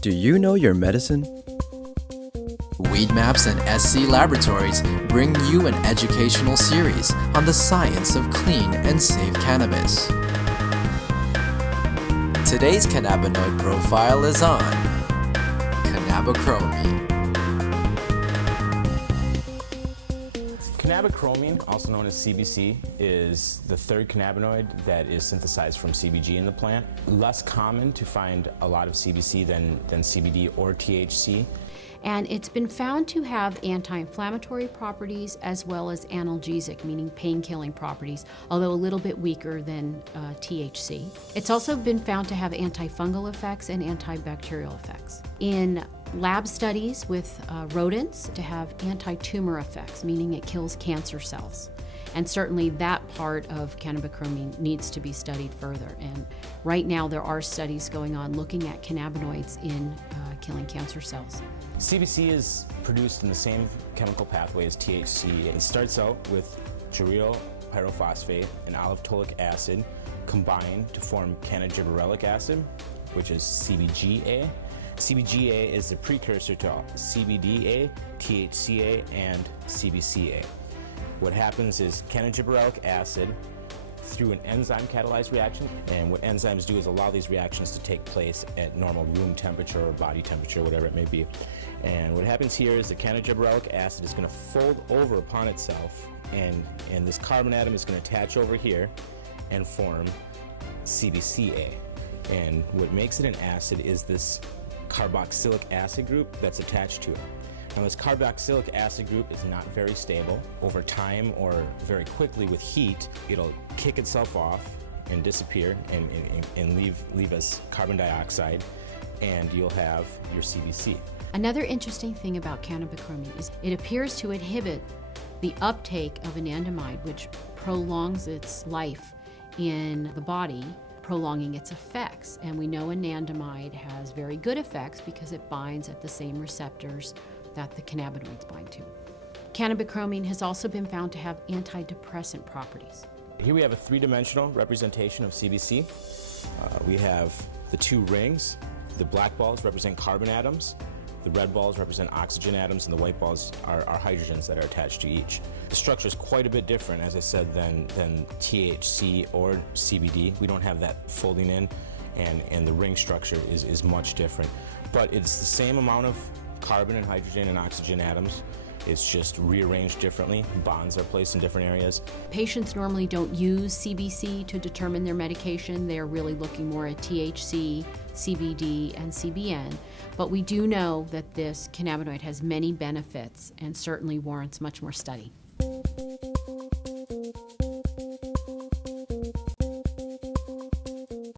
Do you know your medicine? Weed Maps and SC Laboratories bring you an educational series on the science of clean and safe cannabis. Today's cannabinoid profile is on Cannabichromene. Cannabichromene, also known as CBC, is the third cannabinoid that is synthesized from CBG in the plant. Less common to find a lot of CBC than CBD or THC. And it's been found to have anti-inflammatory properties as well as analgesic, meaning pain-killing properties, although a little bit weaker than THC. It's also been found to have antifungal effects and antibacterial effects. In lab studies with rodents, to have anti-tumor effects, meaning it kills cancer cells. And certainly that part of cannabichromene needs to be studied further. And right now there are studies going on looking at cannabinoids in killing cancer cells. CBC is produced in the same chemical pathway as THC. It starts out with geranyl pyrophosphate and olivetolic acid combined to form cannagibberellic acid, which is CBGA. CBGA is the precursor to CBDA, THCA, and CBCA. What happens is cannagibberellic acid through an enzyme catalyzed reaction, and what enzymes do is allow these reactions to take place at normal room temperature or body temperature, whatever it may be. And what happens here is the cannagibberellic acid is going to fold over upon itself, and this carbon atom is going to attach over here and form CBCA. And what makes it an acid is this carboxylic acid group that's attached to it. Now, this carboxylic acid group is not very stable. Over time or very quickly with heat, it'll kick itself off and disappear and leave as carbon dioxide, and you'll have your CBC. Another interesting thing about cannabichromene is it appears to inhibit the uptake of anandamide, which prolongs its life in the body, prolonging its effects. And we know anandamide has very good effects because it binds at the same receptors that the cannabinoids bind to. Cannabichromene has also been found to have antidepressant properties. Here we have a three-dimensional representation of CBC. We have the two rings. The black balls represent carbon atoms. The red balls represent oxygen atoms, and the white balls are hydrogens that are attached to each. The structure is quite a bit different, as I said, than THC or CBD. We don't have that folding in, and the ring structure is much different. But it's the same amount of carbon and hydrogen and oxygen atoms. It's just rearranged differently. Bonds are placed in different areas. Patients normally don't use CBC to determine their medication. They're really looking more at THC, CBD, and CBN. But we do know that this cannabinoid has many benefits and certainly warrants much more study.